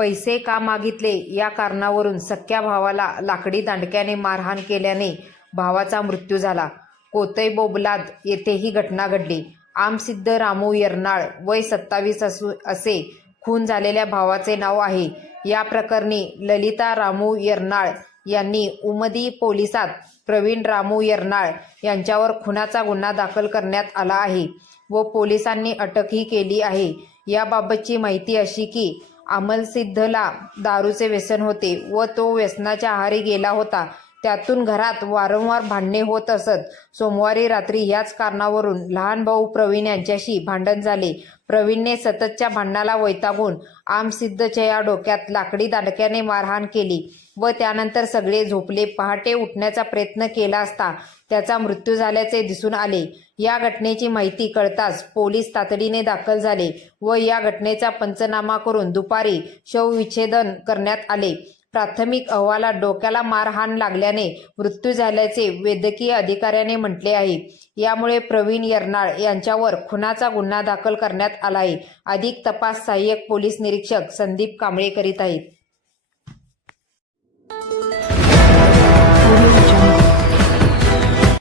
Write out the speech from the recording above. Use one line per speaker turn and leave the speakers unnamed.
पैसे का मागितले या कारणावरून सख्या भावाला लाकडी दांडक्याने मारहाण केल्याने भावाचा मृत्यू झाला. कोतई बोबलाद येथे ही घटना घडली. आमसिद्ध रामू यरनाळ वय सत्तावीस असू असे खून झालेल्या भावाचे नाव आहे. या प्रकरणी ललिता रामू यरनाळ यांनी उमदी पोलिसात प्रवीण रामू यरनाळ यांच्यावर खुनाचा गुन्हा दाखल करण्यात आला आहे व पोलिसांनी अटकही केली आहे. याबाबतची माहिती अशी की अमलसिद्धला दारूचे व्यसन होते व तो व्यसनाच्या आहारी गेला होता. त्यातून घरात वारंवार भांडणे होत असत. सोमवारी रात्री याच कारणावरून लहान भाऊ प्रवीण यांच्याशी भांडण झाले. प्रवीणने सततच्या भांडणाला वैतागून आमसिद्धच्या या डोक्यात लाकडी दांडक्याने मारहाण केली व त्यानंतर सगळे झोपले. पहाटे उठण्याचा प्रयत्न केला असता त्याचा मृत्यू झाल्याचे दिसून आले. या घटनेची माहिती कळताच पोलीस तातडीने दाखल झाले व या घटनेचा पंचनामा करून दुपारी शवविच्छेदन करण्यात आले. प्राथमिक अहवालात डोक्याला मारहाण लागल्याने मृत्यू झाल्याचे वैद्यकीय अधिकाऱ्याने म्हटले आहे. यामुळे प्रवीण यर्नाळ यांच्यावर खुनाचा गुन्हा दाखल करण्यात आला आहे. अधिक तपास सहाय्यक पोलीस निरीक्षक संदीप कांबळे करीत आहेत.